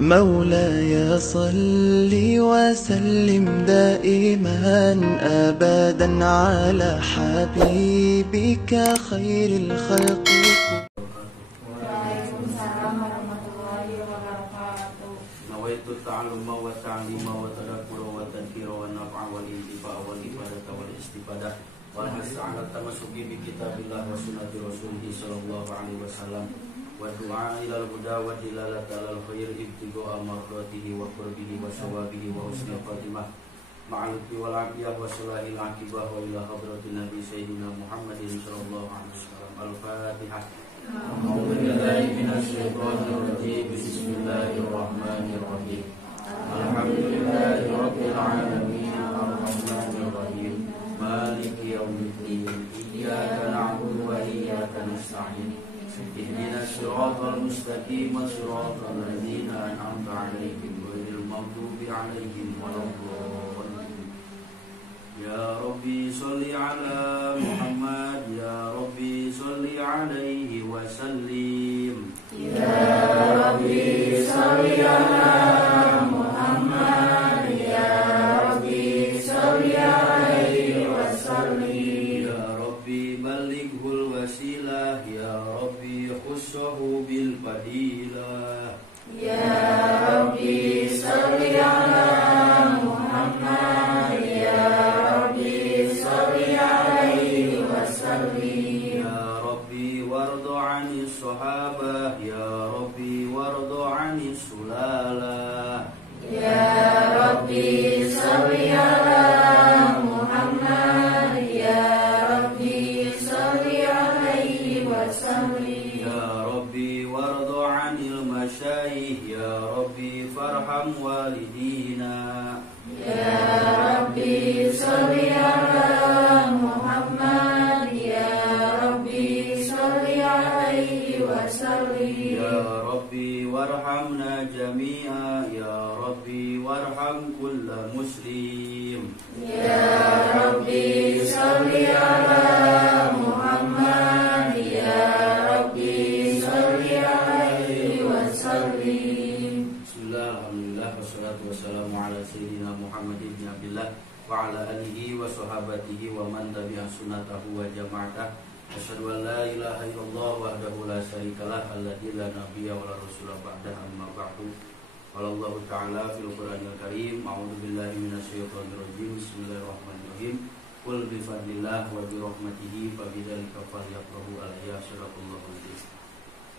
مولاي صل وسلم دائما أبدا على حبيبك خير الخلق. Waalaikumsalam warahmatullahi wabarakatuh. Nawaitu ta'alluma wa ta'lima wa tadakkura wa tadhkira wa naf'a wal intifa'a wal ibadata wal istifadah wal hasa 'ala tamassuki bi kitabillah wa sunnati rasulih sallallahu alaihi wasallam wa du'a ilal huda wa dilalata alal khair ibtigha'a mardatihi wa qurbihi wa sawabihi wa husnil khatimah ma'al wal afiyah wa salahil aqibah wa ila hadratin nabi sayyidina Muhammadin sallallahu alaihi wasallam. Al-Fatihah. A'udzubillahi minasyaitonir rajim. Bismillahirrahmanirrahim. Alhamdulillahi rabbil alamin arrahmanir rahim maliki yaumiddin iyyaka na'budu wa iyyaka nasta'in ihdinas siratal mustaqim siratal ladzina an'amta 'alaihim ghairil maghdubi 'alaihim waladdallin. Ya Rabbi sholli ala Muhammad, ya Rabbi sholli alaihi wa sallim. Ya Rabbi sholli ala Muhammad, ya Rabbi sholli alaihi wa sallim. Ya Rabbi ballighul wasilah, ya Rabbi khussahu bil fadilah. Ya Rabbi sholli ala Muhammad, ya Rabbi sholli alaihi wa sallim. Ya Rabbi warda 'anis sahabah, ya Rabbi warda 'anis sulalah. Ya Rabbi sholli ala Muhammad, ya Rabbi sholli alaihi wa sallim. Ya Rabbi warda 'anil masyayikh, ya Rabbi farham walidina. Ya Rabbi sholli ala Muhammad, ya Rabbi sholli alaihi wa sallim. Ya Rabbi warhamna jami'a, ya Rabbi warham kulla muslim. Ya Rabbi sholli ala Muhammad, ya Rabbi sholli alaihi wa sallim. Bismillah, alhamdulillah, wassalatu wassalamu ala sayyidina Muhammad ibn Abdillah wa ala alihi wa sahabatihi wa man tabi'a sunnatahu wa jama'atah. Asyhadu an la ilaha illallah wahdahu la syarikalah alladzi la nabiyya wa la rasula ba'dahu amma ba'du. Qala Allah ta'ala fil Qur'anil Karim, a'udzu billahi minasyaitonir rajim. Bismillahirrahmanirrahim. Qul bi fadlillah wa bi rahmatihi fa bidzalika falyafrahu alayya sadaqallahu alazim.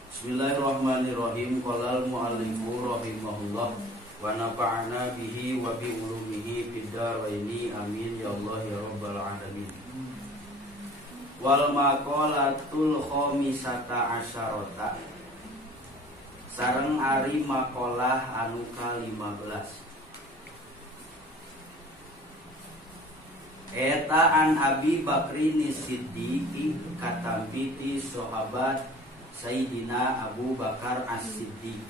Bismillahirrahmanirrahim. Qala al-mu'allifu rahimahullah wa nafa'ana bihi wa bi ulumihi fid dharaini amin ya Allah ya rabbal alamin. Wal maqalatul khamisata asyarata, sareng ari maqalah anu ka-15. Eta an Abi Bakrin Siddiqi katampiti sahabat Sayyidina Abu Bakar As-Siddiq.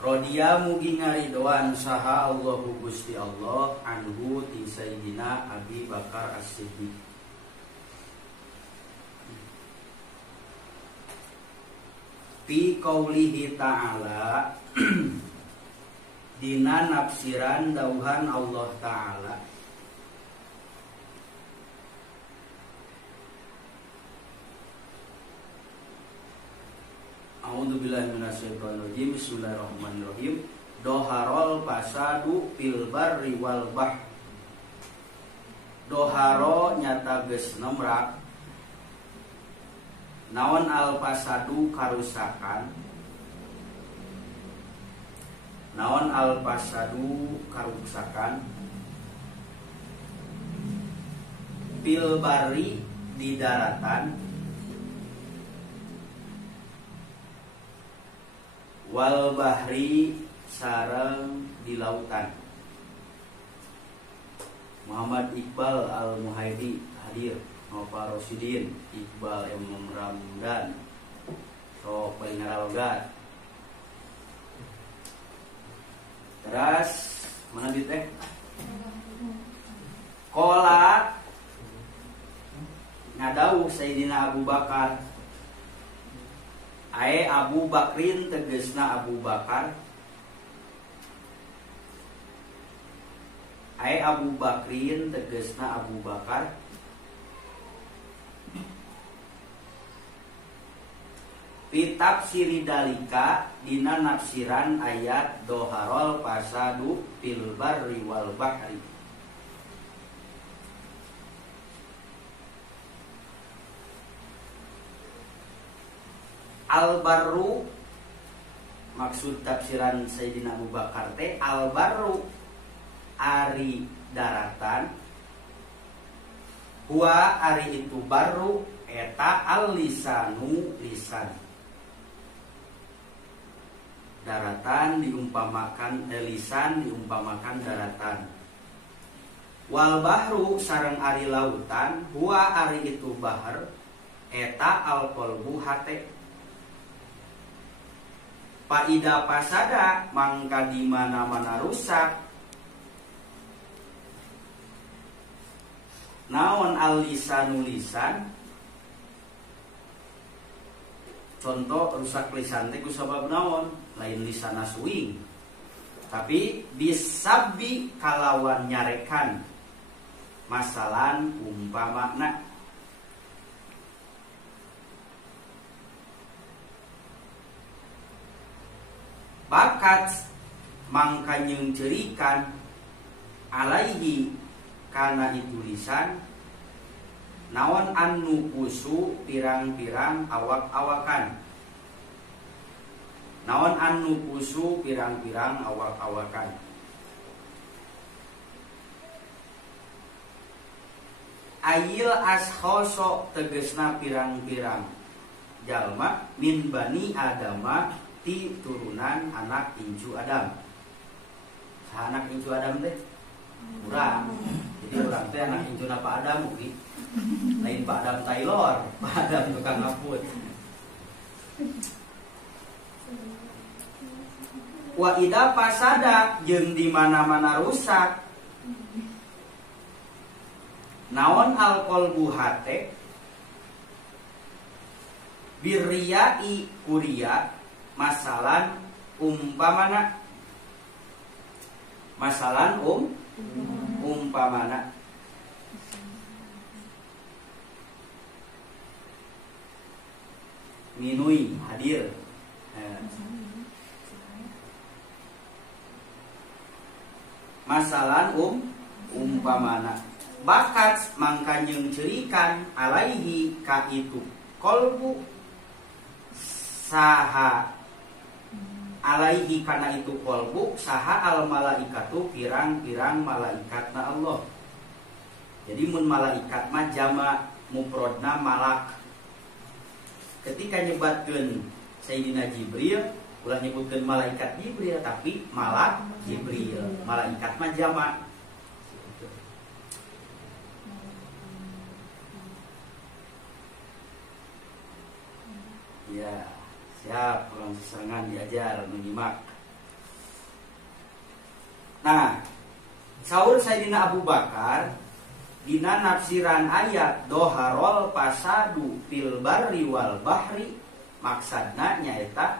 Rodiya mugi ngaridoan saha Allahu Gusti Allah anhu ti Sayyidina Abi Bakar As-Siddiq. Fi qaulihi ta'ala dina nafsiran dauhan Allah Ta'ala. A'udzubillahi minasyaitonirrajim. Bismillahirrahmanirrahim. Doharol pasadu fil barri wal bahr. Doharo nyata geus nemrak. Naon al pasadu karusakan. Naon al pasadu karusakan. Fil barri di daratan. Wal bahri sareng di lautan. Muhammad Iqbal Al-Muhaidi hadir. Nova Rosidin Iqbal M. Ramdan so pengaralgat. Terus mana di teh? Kola ngadauh Sayyidina Abu Bakar Ae Abu Bakrin tegesna Abu Bakar. Ae Abu Bakrin tegesna Abu Bakar. Pitafsiri dalika dina nafsiran ayat doharol pasadu fil barri wal bahri. Al-barru maksud tafsiran Sayyidina Abu Bakar teh al-barru ari daratan, huwa ari itu barru eta al-lisanu lisan. Daratan diumpamakan lisan diumpamakan daratan. Wal bahru sareng ari lautan, huwa ari itu bahar eta al-qalbu hate. Paida pasada mangka di mana-mana rusak. Naon al-lisanu lisan? Contoh rusak lisan teh ku sabab naon? Lain lisana suing. Tapi bisabbi kalawan nyarekan. Masalan umpamana bakat mangka nyengcerikan alaihi kana itu lisan naon anu kusu pirang-pirang awak-awakan. Naon anu kusu pirang-pirang awak-awakan. Ayil ashkhoso tegesna pirang-pirang jalma min bani adama ti turunan anak incu Adam. Anak incu Adam teh urang. Jadi urang teh anak incu Pak Adam ugi. Lain Pak Adam Taylor, Pak Adam tukang ngaput. Wa ida pasada jeung di mana-mana rusak. Naon alqalbu hate birriyai kuria masalan umpamana. Masalan umpamana minui hadir. Masalan umpamana bakat mangka nyengcerikan alaihi ka itu kolbu saha alaihi kana itu kolbu saha al malaikatu pirang-pirang malaikatna Allah. Jadi mun malaikat mah jama mufradna malak. Ketika nyebatkeun Sayyidina Jibril ulah nyebutkeun malaikat Jibril tapi malak Jibril. Malaikat mah jama. Ya, siap orang serangan diajar menyimak. Nah, saur Sayyidina Abu Bakar dina nafsiran ayat doharol pasadu fil barri wal bahri maksadna nyaeta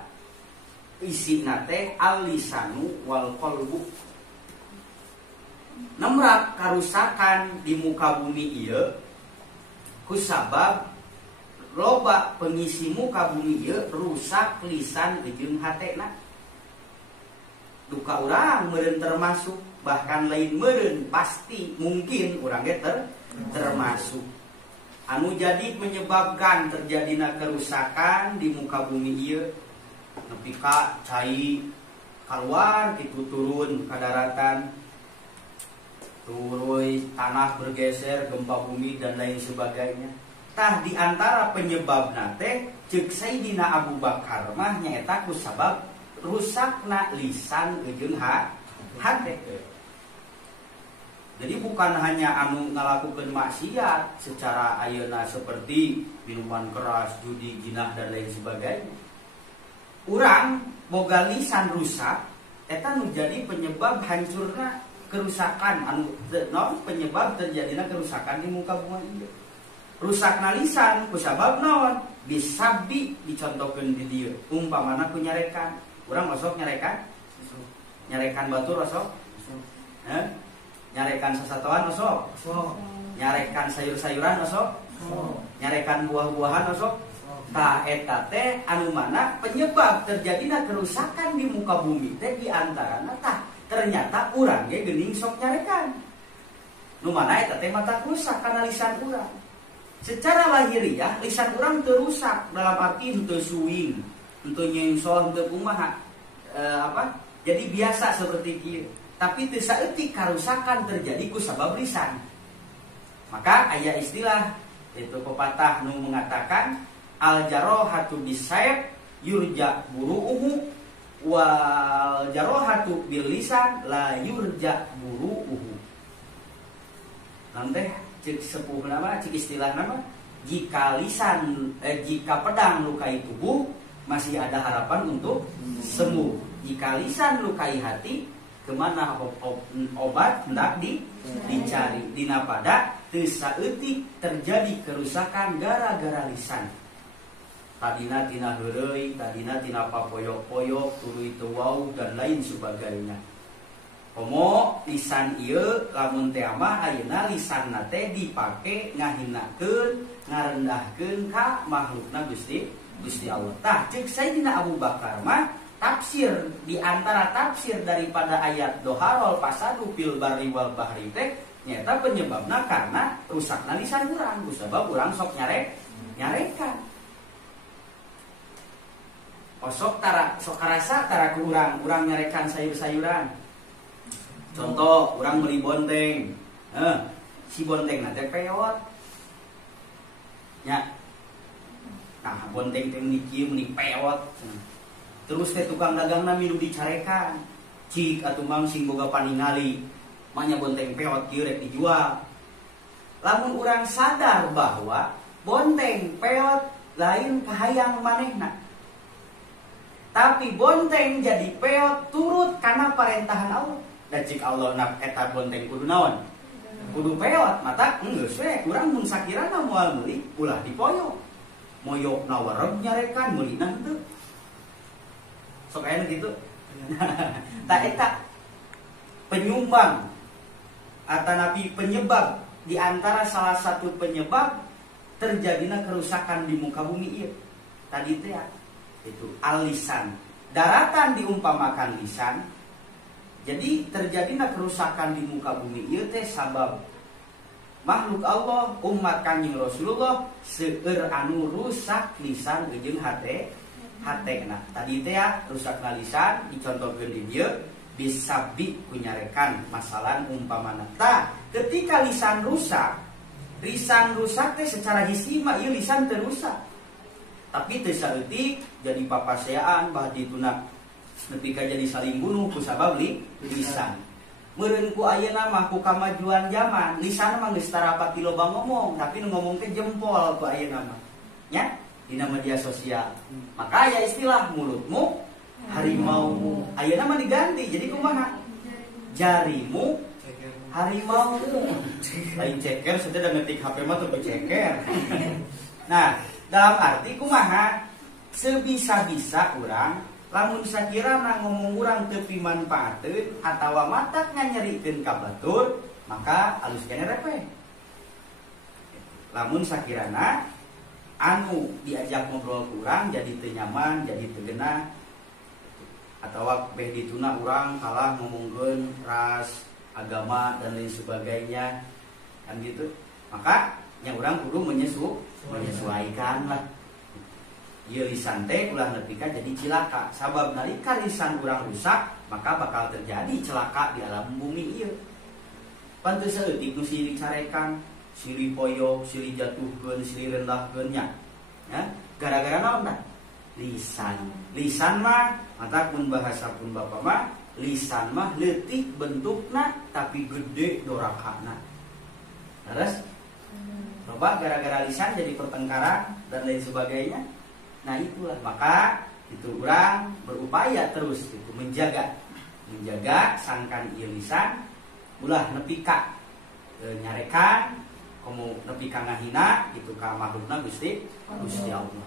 isina teh al-lisanu wal qalbu. Nemrak karusakan di muka bumi ieu kusabab loba pengisi muka bumi ieu rusak lisan jeung hatena. Duka urang meureun termasuk, bahkan lain meureun pasti mungkin urang ge termasuk. Anu jadi menyebabkan terjadina kerusakan di muka bumi ieu nepi ka cai keluar kitu turun ka daratan, turun tanah bergeser, gempa bumi dan lain sebagainya. Tah di antara penyebabna teh ceuk Sayyidina Abu Bakar mah nyaeta kusabab rusakna lisan jeung hate. Jadi bukan hanya anu ngalakukeun maksiat secara ayeuna seperti minuman keras, judi, zinah dan lain sebagainya. Urang boga lisan rusak eta nu jadi penyebab hancurna kerusakan anu penyebab terjadinya kerusakan di muka bumi ieu. rusakna lisan kusabab naon bisabi dicontohkeun di dieu umpamana ku nyarekan urang osok nyarekan batur osok nyarekan sasatoan osok nyarekan sayur-sayuran osok nyarekan buah-buahan osok ta eta teh anu mana penyebab terjadinya kerusakan di muka bumi teh di antarana tah ternyata urang ge geuning sok nyarekan nu mana eta teh mata rusak kana lisan urang. Secara lahiriah lisan urang teu rusak dalam arti henteu suing, henteu nyengsol, henteu kumaha jadi biasa seperti kieu. Tapi teu saeutik karusakan terjadi ku sabab lisan. Maka aya istilah itu pepatah nu mengatakan al jarahatu bisayf yurja buruuhu wal jarahatu bil lisan la yurja buruuhu. Nanti cek sepuh nama, cek istilah nama, jika pedang lukai tubuh masih ada harapan untuk sembuh. Jika lisan lukai hati, kemana obat hendak dicari. Dina pada teu saeutik terjadi kerusakan gara-gara lisan. Tadina tina heureuy, tadina tina papoyok-poyok, tuluy teu wau dan lain sebagainya. Komo lisan ieu lamun teh mah ayeuna lisanna teh dipake ngahinakeun, ngarendahkeun ka makhlukna Gusti Allah. Tah ceuk Sayyidina Abu Bakar mah tafsir di antara tafsir daripada ayat doharol pasadu fil barri wal bahri teh nyata penyebabna karena rusakna lisan urang kusabab urang sok nyarekan. Sok karasa tara ku urang nyarekan sayur-sayuran. Contoh, orang beli bonteng, si bonteng nanti peot, ya, nah bonteng teh nikieu meuni peot, terus teh tukang dagang nami nu dicarekan, cik atuh mang sing boga paningali, manya bonteng peot kieu rek dijual. Lamun urang sadar bahwa bonteng peot lain kahayang manehna, tapi bonteng jadi peot turut karena perintahan Allah. Dan jika Allah nak eta bonteng kudu naon? Kudu peot, mata geus we urang mun sakirana moal meuli ulah dipoyok. Moyokna wareg nyarekan meulina henteu. Sok aya kitu. Tah eta penyumbang atanapi penyebab di antara salah satu penyebab terjadinya kerusakan di muka bumi ieu. Tadi teh itu al-lisan. Daratan diumpamakan lisan. Jadi terjadinya kerusakan di muka bumi ieu teh sabab makhluk Allah umat Kanjeng Rasulullah seueur anu rusak lisan jeung hatena. Tadi teh rusakna lisan dicontohkeun di dieu bisabi kunyarekan masalan umpamana. Tah ketika lisan rusak teh secara hisi mah ieu lisan teu rusak. Tapi teu saeutik jadi papaseaan bah dituna nepi ka jadi saling bunuh kusabab lisan. Meureun ku ayeuna mah ku kamajuan zaman, lisan mah geus tarapati loba ngomong, tapi nu ngomong teh jempol ku ayeuna mah. Nya, dina media sosial. Maka aya istilah mulutmu harimaumu. Ayeuna mah diganti jadi kumaha? Jarimu harimaumu. Lain ceker sudah dan ngetik HP mah teu ceker. Nah, dalam arti kumaha? Sebisa-bisa urang lamun sakirana ngomong urang teu pimanpaateun atawa matak nganyerikeun ka batur, maka alus kene repeh. Lamun sakirana anu diajak ngobrol urang jadi teu nyaman, jadi teu geunah atawa beh dituna urang kalah ngomongkeun ras, agama dan lain sebagainya kan gitu. Maka nya urang kudu menyesuaikan lah. Ieu lisan teh ulah nepi ka jadi cilaka. Sabab nalika lisan urang rusak, maka bakal terjadi celaka di alam bumi ieu. Pan teu saeutik nu silih carekan, silih poyok, silih jatuhkeun, silih rendahkeun nya. Ya, gara-gara naon tah? Lisan. Lisan mah mata pun bahasa pun Bapak mah, lisan mah leutik bentukna tapi gede dorakana. Terus coba gara-gara lisan jadi pertengkaran dan lain sebagainya. Nah itulah, maka itu urang berupaya terus itu menjaga sangkan ieu lisan ulah nepi ka nyarekan komo nepi ka ngahina gitu ka makhlukna Gusti Allah.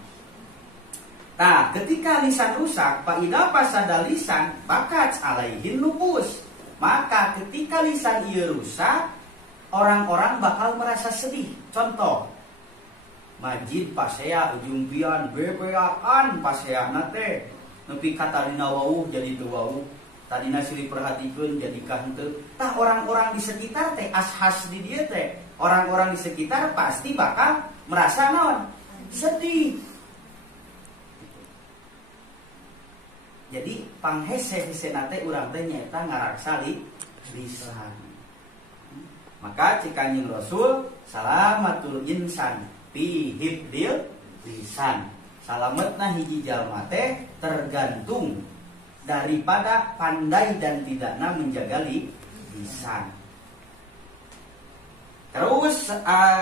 Nah, ketika lisan rusak, fa idza fasada lisan bakat alaihin nufus. Maka ketika lisan ieu rusak, orang-orang bakal merasa sedih. Contoh, Majid pasea ujung pian bebeakan pasea nate nepi ka tadina wauh jadi teu wauh. Tadina silih perhatikeun jadi ka henteu. Tah orang-orang di sekitar teh ashas di dieu teh, orang-orang di sekitar pasti bakal merasa naon? Sedih. Jadi panghese-hese nate urang teh nyaeta ngaraksa lisan. Maka cik Kanjeng Rasul salamatul insan fi hifdil lisan. Salametna hiji jalma teh tergantung daripada pandai dan tidakna menjaga lisan. Terus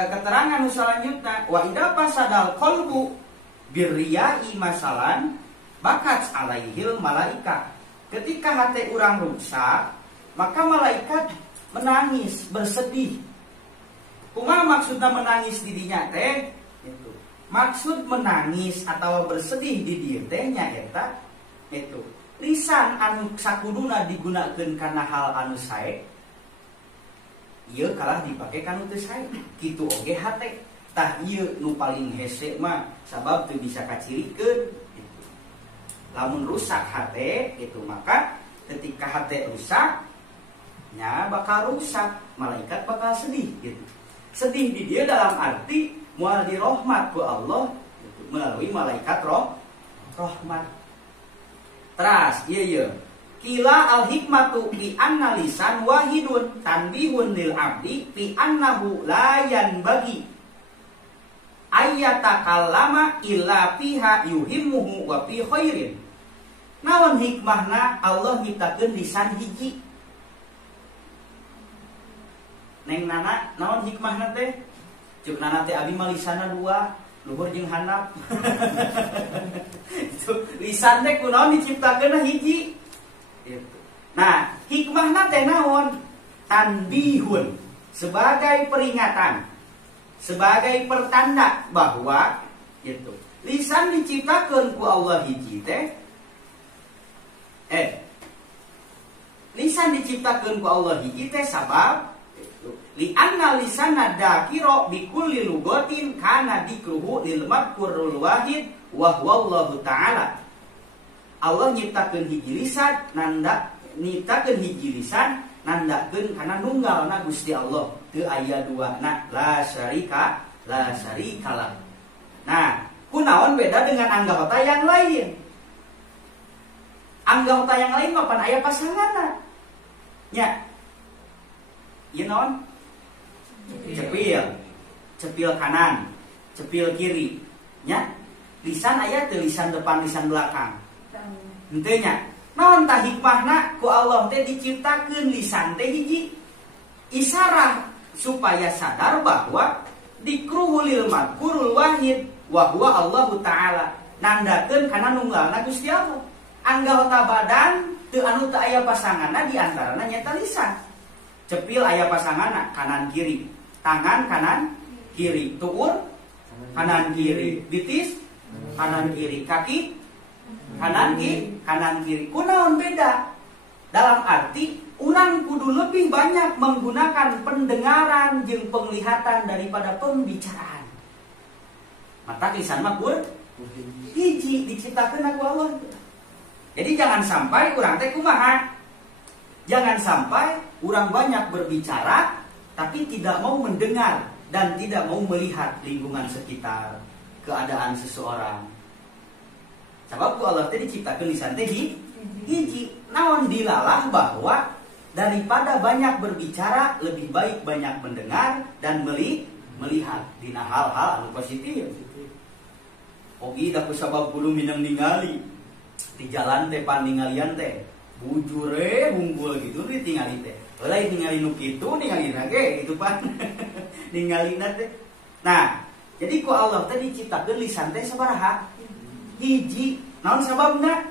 keterangan selanjutnya, wa idza fasadal qalbu birriya'i masalan bakat alaihil malaika. Ketika hati orang rusak, maka malaikat menangis, bersedih. Kumaha maksudna menangis di dinya teh? Itu. Maksud menangis atau bersedih di dieu teh nyaeta itu. Lisan anu sakuduna digunakeun kana hal anu sae, ieu kalah dipake kanu teu sae. Kitu oge hate. Tah ieu nu paling hese mah sabab teu bisa kacirikeun. Lamun rusak hate itu, maka ketika hate rusak nya bakal rusak, malaikat bakal sedih gitu. Sedih di dia dalam arti moal dirahmat ku Allah gitu, melalui malaikat rahmat. Teras ieu kila al hikmatu bi anna lisan wahidun tanbihun lil abdi bi annahu la yanbaghi ayyatakallama illa fiha yuhimmuhu wa fi khairin. Naon hikmahna Allah nyiptakeun lisan hiji? Neng nana, naon hikmahna teh? Ceuk nana teh abi mah lisanna dua, luhur jeung handap. Itu lisan teh kunaon diciptakeunna hiji? Itu. Nah, hikmahna teh naon? Tanbihun, sebagai peringatan, sebagai pertanda bahwa itu lisan diciptakeun ku Allah hiji teh. Lisan diciptakeun ku Allah hiji teh sabab li anna lisana dakira bi kulli lugatin kana dikruhu lil madkurul wahid wa huwa Allah taala. Allah nyiptakeun hiji lisan nanda nyiptakeun hiji lisan nandakeun kana nunggalna Gusti Allah, teu aya duana, la syarika lah. Nah, kunaon beda dengan anggota yang lain? Anggota yang lain mah pan aya pasanganna. Nya. Ieu naon? Cepil kanan, cepil kiri. Nya. Lisan aya teu lisan depan, lisan belakang. Henteu nya. Naon tah hikmahna ku Allah teh diciptakeun lisan teh hiji? Isarah supaya sadar bahwa dikruhu lil madkurul wahid wa huwa Allah taala. Nandakeun kana nunggalna Gusti Allah. Anggota badan teu anu teu aya pasanganna di antarana nyaeta lisan. Cepil aya pasanganna kanan kiri, tangan kanan kiri, tuur kanan kiri, bitis kanan kiri, kaki kanan kiri. Kunaon beda? Dalam arti urang kudu lebih banyak menggunakan pendengaran jeung penglihatan daripada pembicaraan. Mata lisan mah hiji diciptakeun ku Allah. Jadi jangan sampai urang teh kumaha? Jangan sampai urang banyak berbicara tapi tidak mau mendengar dan tidak mau melihat lingkungan sekitar, keadaan seseorang. Sebab ku Allah teh diciptakeun lisan teh hiji. Naon dilalah bahwa daripada banyak berbicara lebih baik banyak mendengar dan melihat dina hal-hal anu positif. Ogi da kusabab kudu minang ningali di jalan teh paningalian teh bujure bungkul gitu ditingali teh. Lain ningali nu kitu ningalina ge gitu pan. Ningalina teh. Nah, jadi ku Allah teh diciptakeun lisan teh sabaraha? Hiji. Naon sababna?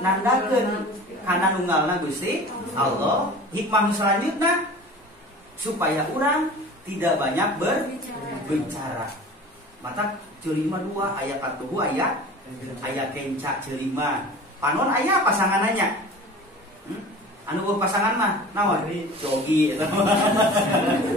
Nandakeun kana nunggalna Gusti Allah. Hikmah selanjutna supaya urang tidak banyak berbicara. Mata celima dua aya katuhu aya kenca celima. Panon aya pasangannya. Anu pasangan mah naon? Jogi eta mah.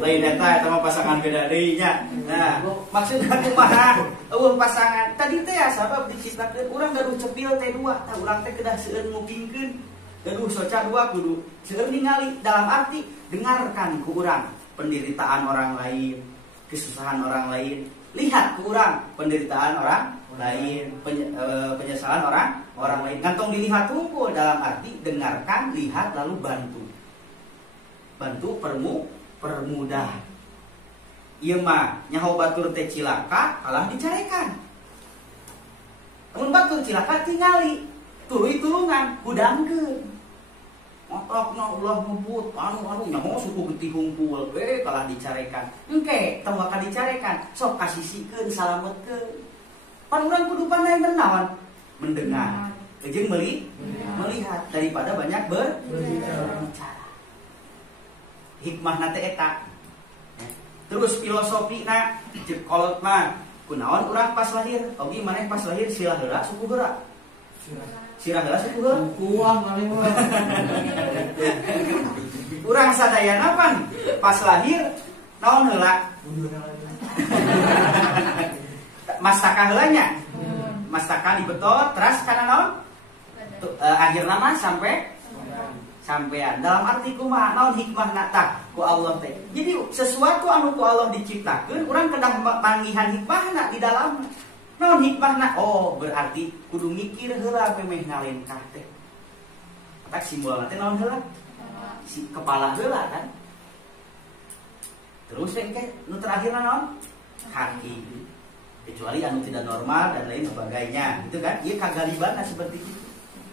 Lain eta mah pasangan beda deui nya. Nah, maksudna kumaha? Eueuh pasangan. Tadi teh sabab diciptakeun urang gaduh cepil teh dua. Tah urang teh kedah seueur ngupingkeun. Gaduh soca dua kudu seueur ningali dalam arti dengarkan ku urang penderitaan orang lain, kesusahan orang lain. Lihat ku urang penderitaan orang lain, penyesalan orang lain. Kantong dilihat unggul dalam arti dengarkan, lihat lalu bantu. Bantu permudah. Ieu mah nyaho batur teh cilaka kalah dicarekan. Mun batur cilaka tingali, tuluy tulungan, hudangkeun. Motokna ulah ngebut, anu nyaho suku getih hungkul, kalah dicarekan. Engke tong bakal dicarekan, sok kasisikeun salametkeun. Pan urang kudu pandai menawan, mendengar. Jeung melihat daripada banyak berbicara. Hikmahna teh eta. Terus filosofina cek kolot mah kunaon urang pas lahir, ogi maneh pas lahir sila heula suku heula. Sirah heula suku heula. Kuah maneh mah. Urang sadayana pan pas lahir naon heula? Mastaka heulanya. Mastaka dibetot teras kana naon? Akhirna mah sampean. Dalam arti kumaha naon hikmahna tah ku Allah teh. Jadi sesuatu anu ku Allah diciptakeun urang kedah manggihan hikmahna di dalamna. Naon hikmahna? Oh, berarti kudu mikir heula memeh ngalengkah teh. Eta simbolna teh naon heula? Si kepala heula kan. Terus engke nu terakhirna naon? Kaki. Kecuali anu tidak normal dan lain sebagainya, gitu kan? Ieu kagalibanna seperti itu.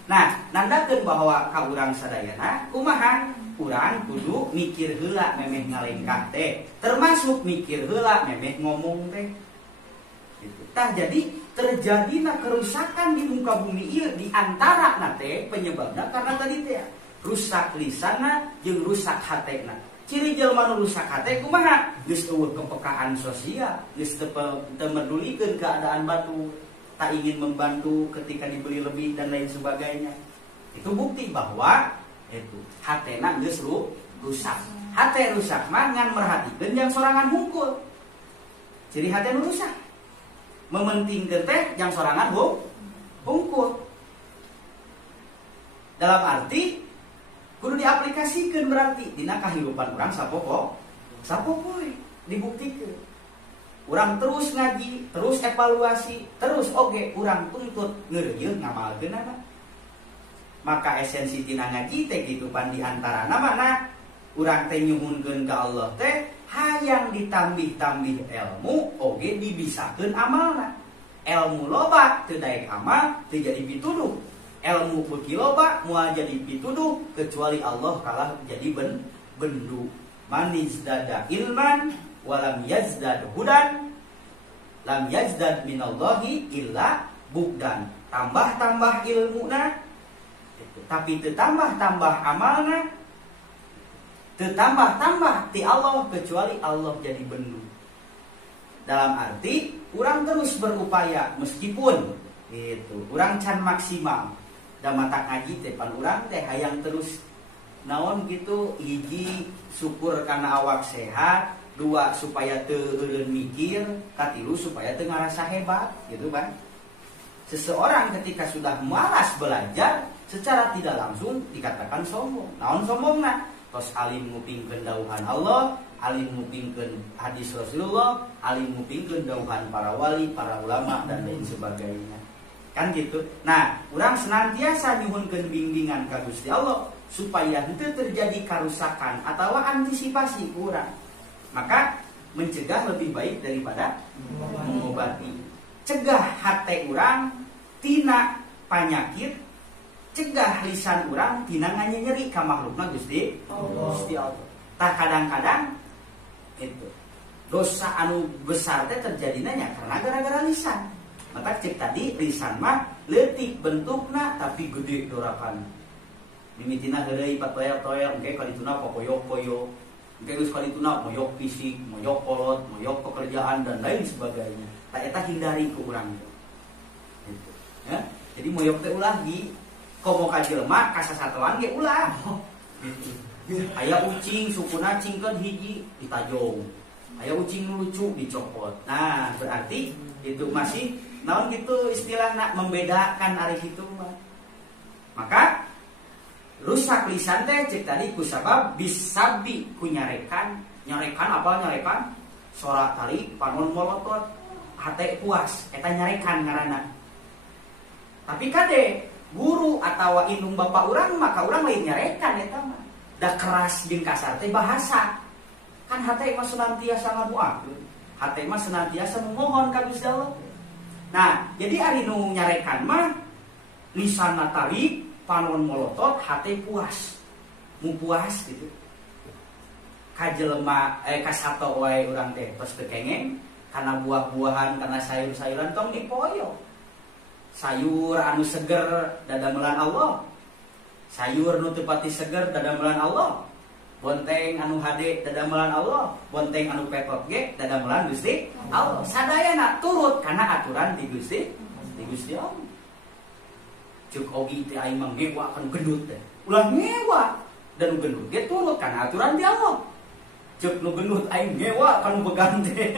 Nah, nandakeun bahwa ka urang sadayana kumaha? Urang kudu mikir heula memeh ngalengkah teh, termasuk mikir heula memeh ngomong teh. Gitu. Tah jadi terjadina kerusakan di muka bumi ieu di antara teh penyebabna karena tadi teh rusak lisanna jeung rusak hatena. Ciri jelema nu rusak hate kumaha? Geus eueuh kepekaan sosial, geus teu medulikeun keadaan batu, tak ingin membantu ketika dibeli lebih dan lain sebagainya. Itu bukti bahwa itu hatena geus rusak. Hate rusak mah ngan merhatikeun jang sorangan hungkul. Ciri hate nu rusak. Mementingkeun teh jang sorangan hungkul. Dalam arti kudu diaplikasikeun berarti dina kahirupan urang sapopoe dibuktikan. Urang terus ngaji, terus evaluasi, terus oge urang tuntut ngeureuyeuh ngamalkeunana. Maka esensi tina ngaji teh kitu pan di antarana mana urang teh nyuhunkeun ka Allah teh hayang ditambih-tambih ilmu oge dibisakeun amalna. Ilmu loba teu daek amal teu jadi pituduh. Ilmu beuki loba moal jadi pituduh kecuali Allah kalah jadi bendu. Man izdada ilman walam yazdad hudan lam yazdad minallahi illa bugdan. Tambah-tambah ilmuna tapi teu tambah-tambah amalna, teu tambah-tambah ti Allah kecuali Allah jadi bendu. Dalam arti urang terus berupaya meskipun gitu urang can maksimal da mata ngaji teh pan urang teh hayang terus naon gitu, hiji syukur karena awak sehat, dua supaya teu eureun mikir, katilu supaya teu ngarasa hebat gitu kan. Seseorang ketika sudah malas belajar secara tidak langsung dikatakan sombong. Naon sombongna? Tos alim ngupingkeun dauhan Allah, alim ngupingkeun hadis Rasulullah, alim ngupingkeun dauhan para wali, para ulama dan lain sebagainya. Kan gitu. Nah, urang senantiasa nyuhunkeun bimbingan ka Gusti Allah supaya henteu terjadi karusakan atau antisipasi urang. Maka mencegah lebih baik daripada mengobati. Cegah hate urang tina panyakit, cegah lisan urang tina nyeri ka makhlukna Gusti Allah. Tah kadang-kadang itu dosa anu besar teh terjadina nya karena gara-gara lisan. Maka cek tadi lisan mah leutik bentukna tapi gede dorakan. Mimitina heureuy patoyel-toyel engke kadituna pokoyo-poyo. Geus kalituna moyok fisik, moyok kolot, moyok pekerjaan dan lain sebagainya. Tak eta hindari ku urang gitu. Ya. Jadi moyok teh ulah di komo ka jelema kasasatoan ge ulah. Gitu. Aya ucing sukuna cingkeun hiji ditajong. Aya ucing lucu dicopot. Nah, berarti itu masih naon gitu istilahna membedakan ari kitu mah. Maka rusak lisan teh cek tadi kusabab bisabi ku nyarekan apa nyarekan sorak tali panon molotot hate puas eta nyarekan ngaranna. Tapi kade guru atawa indung bapak urang maka urang lain nyarekan eta mah da keras jeung kasar teh bahasa kan hate mah senantiasa ngaduakeun hate mah senantiasa memohon ka Gusti Allah. Nah jadi ari nu nyarekan mah lisanna tali panon molotot hate puas mu puas gitu ka jelema kasato wae urang teh tos teu kengeng kana buah-buahan kana sayur-sayuran tong dipoyo sayur anu seger dadamelan Allah sayur nu teu pati seger dadamelan Allah bonteng anu hade dadamelan Allah bonteng anu petot ge dadamelan Gusti Allah sadayana turut kana aturan di Gusti Allah. Cuk ogi teh aing mah ngewa kan gendut teh. Ulah ngewa dan gendut ge turut kana aturan di Allah. Cuk nu gendut aing ngewa kan began teh.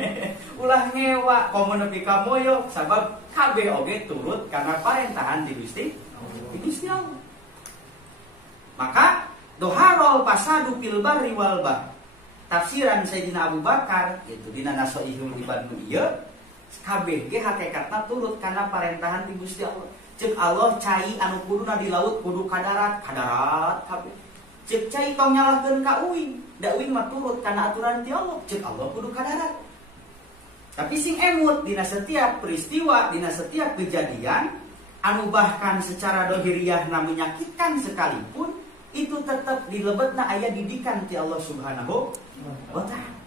Ulah ngewa komo nepi ka moyo sabab kabeh oge turut kana parentahan di Gusti Allah. Maka doharol pasadu fil barri wal bahr. Tafsiran Sayyidina Abu Bakar itu dina Nasoihul Ibnu ieu kabeh ge hakikatna turut kana parentahan di Gusti Allah. Cek Allah cai anu kuduna di laut kudu ka darat kabeh. Cek cai tong nyalahkeun ka uing, da uing mah turut kana aturan ti Allah. Cek Allah kudu ka darat. Tapi sing emut dina setiap peristiwa, dina setiap kejadian anu bahkan secara dohiriyah menyakitkan sekalipun itu tetap dilebetna aya didikan ti Allah Subhanahu wa taala.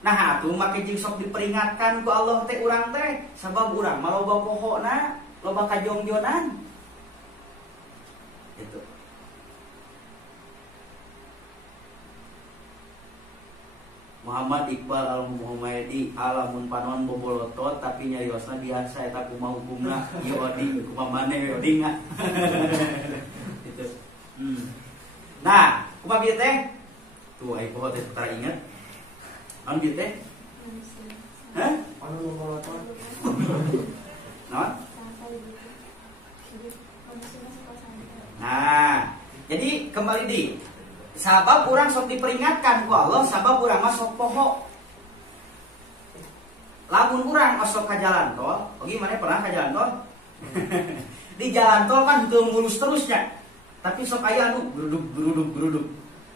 Nah, atuh make jeung sok diperingatkan ku Allah teh urang teh sabab urang mah loba pohona loba kajongjonan itu. Muhammad Iqbal Al-Muhammadi alamun panon bobolotot tapi nyariosna biasa eta kumaha hukumna ieu odi kumaha maneh odi nga gitu. Nah kumaha bieu teh tuh aya poho teh tara inget naon bieu teh panon bobolotot naon. Nah, jadi kembali di sabab orang sok diperingatkan ku Allah, sabab orang mah sok poho. Lamun urang osok ka jalan tol, oke mana pernah ka jalan tol? Di jalan tol kan teu mulus terusnya. Tapi sok aya anu geruduk.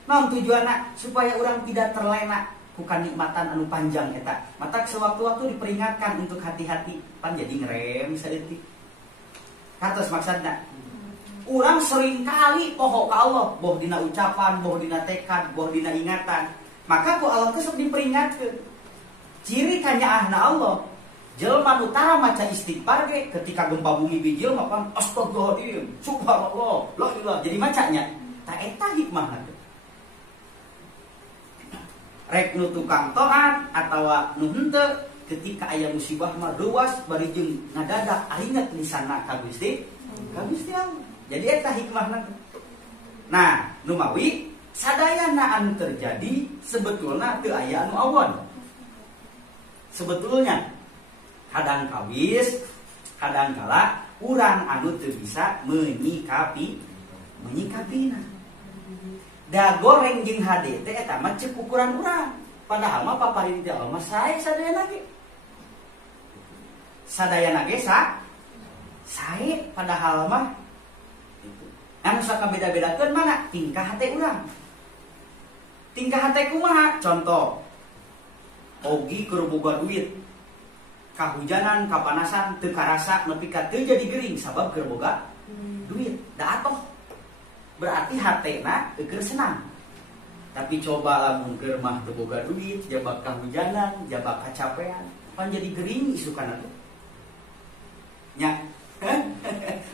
Naon tujuanna? Supaya orang tidak terlena ku kanikmatan anu panjang eta. Mata sewaktu-waktu diperingatkan untuk hati-hati, pan jadi ngerem saeutik. Katos maksudna urang sering kali poho ka Allah, boh dina ucapan, boh dina tekad, boh dina ingatan. Maka ku Allah teh sok diperingatkeun. Ciri kanyaahna Allah, jelema nu tara maca istighfar ge ketika gempa bumi bijil mah pan astagfirullahaladzim, subhanallah, la ilaha. Jadi macanya, ta eta hikmahna. Rek nu tukang taat atawa nu henteu ketika aya musibah mah ruas bari jeung ngadadak inget lisanna ka Gusti Allah. Jadi eta hikmahna. Nah, nu mawi sadayana anu terjadi sebetulna teu aya anu awon. Sebetulnya kadang kawis, kadang kala urang anu teu bisa menyikapina. Da goreng jeung hade teh eta mah ceuk ukuran urang. Padahal mah paparin ti Allah mah sae sadayana ge. Sadayana ge sae padahal mah anu saka beda-bedakeun mana tingkah hate urang. Tingkah hate kumaha? Contoh. Ogi keur boga duit. Kahujanan, kapanasan, teu karasa nepi ka teu jadi gering sabab keur boga duit. Da atoh. Berarti hatena keur senang. Tapi coba lamun keur mah teu boga duit, jabak kahujanan, jabak kacapean, pan jadi gering isukan atuh. Nya.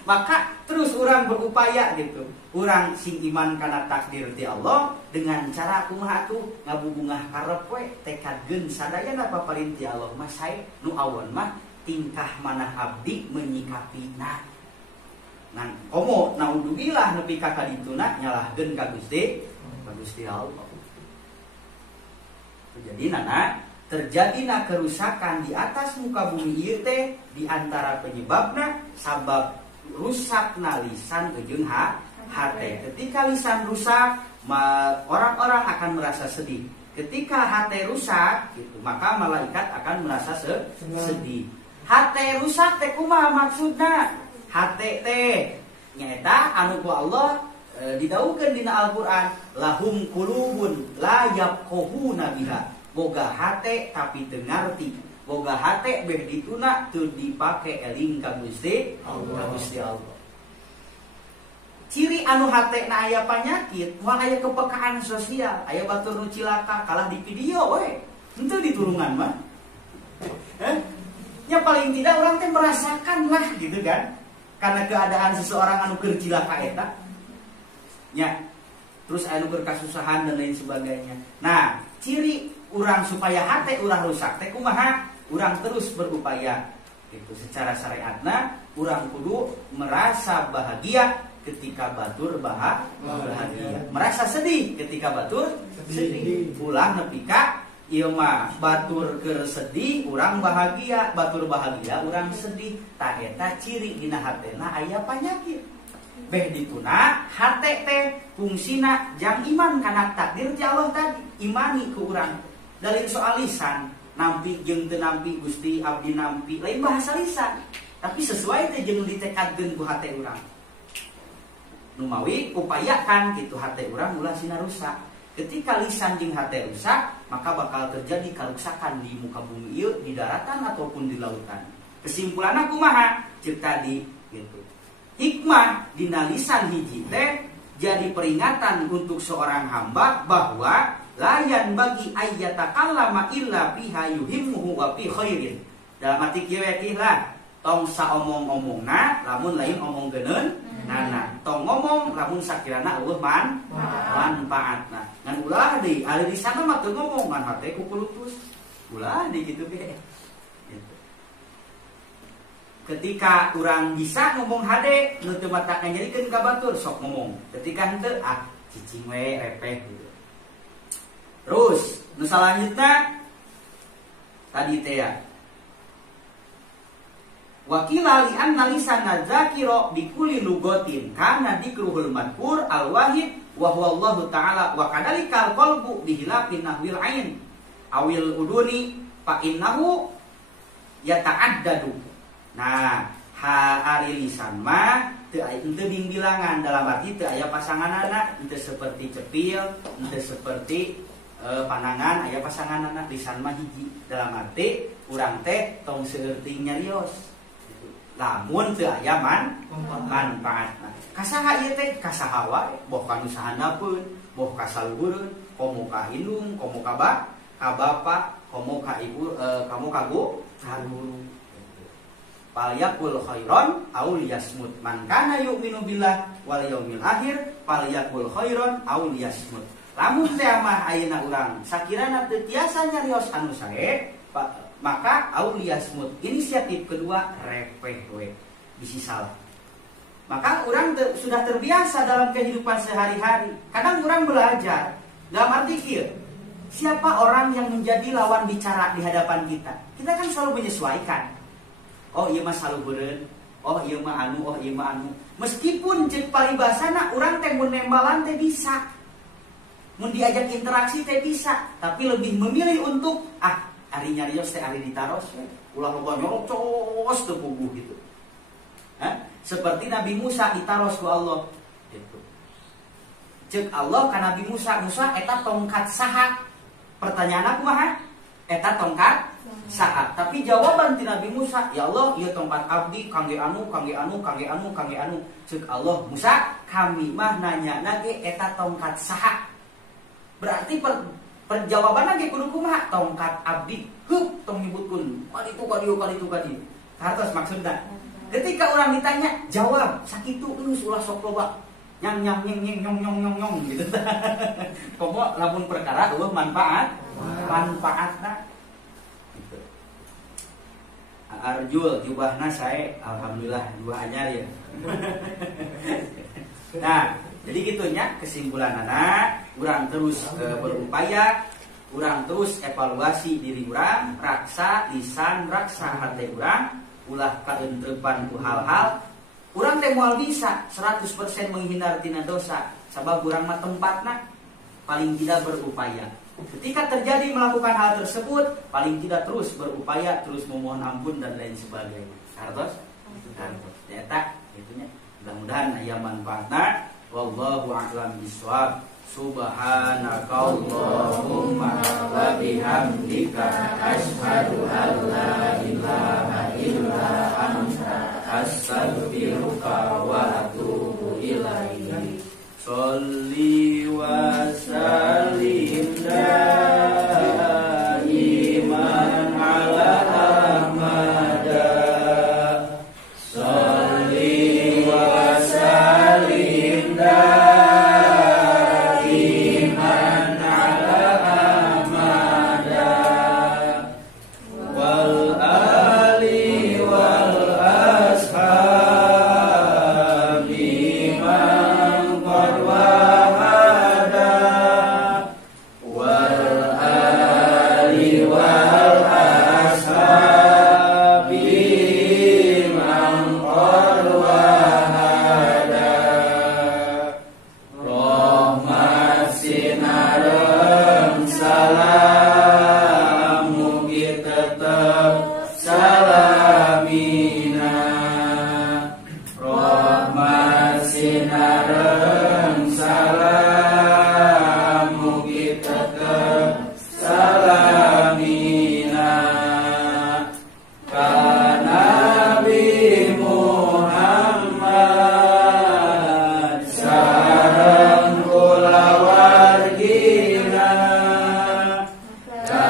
Maka terus urang berupaya gitu. Urang sing iman kana takdir ti Allah dengan cara kumaha tuh ngabubungah karep we tekadkeun sadayana paparin ti Allah mah sae nu awon mah tingkah manah abdi menyikapina. Nah, komo naudzubillah nepi ka kadituna nyalahkeun ka Gusti Allah. Jadi nana terjadina kerusakan di atas muka bumi ieu teh di antara penyebabna sabab rusakna lisan jeung hate. Ketika lisan rusak, orang-orang akan merasa sedih. Ketika hate rusak, gitu, maka malaikat akan merasa sedih. Hate rusak teh kumaha maksudna? Hate teh nyaeta anu ku Allah didawukeun dina Al-Qur'an, lahum qulubun la yafqahuna biha. Boga hate tapi teu ngarti. Boga hate beh dituna teu dipake eling ka Gusti Allah. Ciri anu hatena aya panyakit, moal aya kepekaan sosial, aya batur nu cilaka kalah di video we. Henteu di turungan mah. Ya paling tidak orang teh merasakan lah gitu kan. Karena keadaan seseorang anu keur cilaka eta. Ya. Terus anu keur kasusahan dan lain sebagainya. Nah, ciri urang supaya hate urang rusak teh kumaha? Urang terus berupaya itu secara syariatna urang kudu merasa bahagia ketika batur bahagia, merasa sedih ketika batur sedih. Ulah nepi ka ieu mah batur keur sedih urang bahagia, batur bahagia urang sedih. Tah eta ciri dina hatena aya panyakit. Beh dituna hate teh fungsina jang iman kana takdir ti Allah tadi, imani ku urang. Dari soal lisan nampi jeung teu nampi Gusti abdi nampi lain bahasa lisan, tapi sesuai teh jeung ditekadkeun ku hate urang. Nu mawi upayakan gitu hate urang ulah sina rusak. Ketika lisan jeung hate rusak, maka bakal terjadi kerusakan di muka bumi ieu, di daratan ataupun di lautan. Kesimpulanna kumaha? Ceuk tadi gitu. Hikmah dina lisan hiji teh jadi peringatan untuk seorang hamba bahwa layan bagi ayyatakallama illa biha yuhimmuhu wa fi khairin. Dalam arti kieu lah, tong saomong-omongna lamun lain omong geuneun nana, tong ngomong lamun sakirana eueuh manfaatna. Ngan ulah deui ari di sana mah teu ngomong ngan hate ku kulutus. Ulah deui kitu ge. Gitu. Ketika urang bisa ngomong hade nu teu matak nyarikeun ka batur sok ngomong. Ketika henteu cicing we repeh gitu. Terus, nu salanjutna tadi teh ya. Wakila li anna lisana dzakira bi kulli lugatin kana dikruhul madkur al-wahid wa huwa Allah taala wa kadalikal qalbu bihilafin nahwil ain awil uduni fa innahu yata'addadu. Nah, ari lisan mah teu bilangan, dalam arti teu aya pasanganana, teu seperti cepil, teu seperti panangan aya pasangan anak lisan mah hiji, dalam arti urang teh tong seueur teuing nyarios lamun teu aya manfaatna. Kasaha ieu teh kasaha wae, boh ka nu sahandapeun, boh ka saluhureun, komo ka indung, komo ka bapa, komo ka ibu, komo ka guru. Falyakul khairon aw liyasmut. Man kana yu'minu billah wal yaumil akhir falyakul khairon aw liyasmut. Lamun teh mah ayeuna urang sakirana teu tiasa nyarios anu sae, maka auliyasmut. Inisiatif kedua repeh we, bisi salah. Maka urang sudah terbiasa dalam kehidupan sehari-hari. Kadang urang belajar dalam arti kieu. Siapa orang yang menjadi lawan bicara di hadapan kita? Kita kan selalu menyesuaikan. Oh ieu mah saluhureun, oh ieu mah anu, oh ieu mah anu. Meskipun ceuk paribasana urang teh mun nembalan teh bisa. Mun diajak interaksi teh bisa, tapi lebih memilih untuk ari nyarios teh ari ditaros we. Ulah loba nyorocos teu puguh gitu. Seperti Nabi Musa ditaros ku Allah gitu. Ceuk Allah ka Nabi Musa, Musa eta tongkat saha? Pertanyaan kumaha? Eta tongkat saha? Tapi jawaban ti Nabi Musa, ya Allah, ieu tongkat abdi kangge anu. Ceuk Allah, Musa, kami mah nanya ge eta tongkat saha? Berarti perjawaban lagi kudu kumaha? Tongkat abdi. Tong nyebutkeun kali itu. Hartos maksudna. Ketika orang ditanya, jawab sakitu geus ulah sok loba. Nyang nyang nyeng nyeng nyong nyong nyong nyong gitu. Komo lamun perkara eueuh manfaatna. Gitu. Arjul jubahna sae, alhamdulillah jubah anyar ya. Nah, jadi gitunya kesimpulan anak, urang terus berupaya, urang terus evaluasi diri urang, raksa lisan, raksa hati urang, ulah kaentrepan ku hal-hal, urang teh moal bisa 100% menghindar tina dosa, sabab urang mah tempatna paling tidak berupaya. Ketika terjadi melakukan hal tersebut, paling tidak terus berupaya, terus memohon ampun dan lain sebagainya. Hartos? Ternyata itunya. Mudah-mudahan aya manfaatna. Wallahu a'lam bishawab. Subhanakallahumma wa bihamdika asyhadu an la ilaha illa anta astaghfiruka wa atubu ilaik. Sholli wa sallim daiman ala Ahmad. Sholli wa sallim daiman ala Ahmad wal ali wal ashabi man qad wahada wal ali wal ashabi man qad wahada. Rahmat sinareng salam mugi tetep salamina. Rahmat sinareng salam mugi tetep salamina. Ka Nabi Muhammad sareng kulawargina. Ka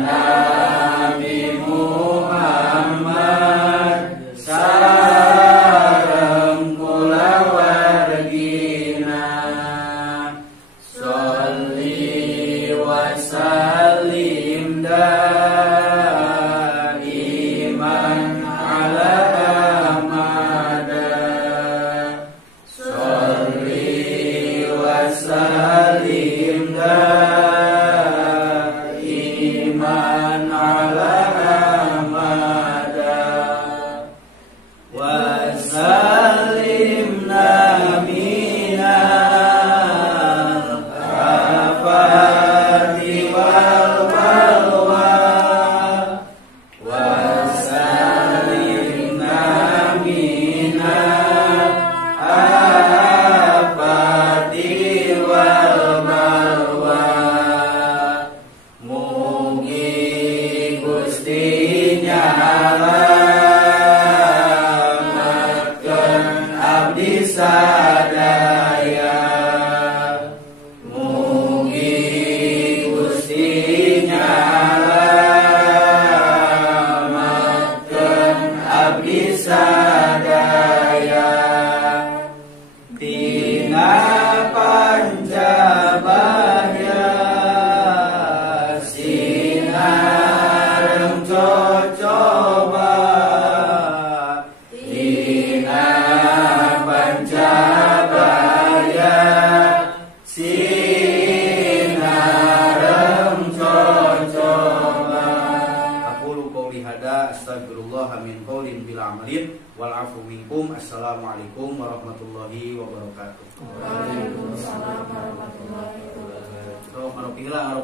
Nabi Muhammad sareng kulawargina. Sholli wa sallim daiman ala Ahmad. Sholli wa sallim daiman ala Ahmad. Wa sallimna minal afati wal balwa. Wa sallimna minal afati wal balwa. Mugi Gusti nyalametkeun abdi sadaya. Mugi Gusti nyalametkeun abdi sadaya. Tina pancabaya sinareng cocoba. Tina pancabaya sinareng cocoba. Aqulu qouli hada astagfirullah min qaulin bila amalin wal afu minkum. Assalamualaikum warahmatullahi wabarakatuh. Waalaikumsalam warahmatullahi wabarakatuh. Roh maropilah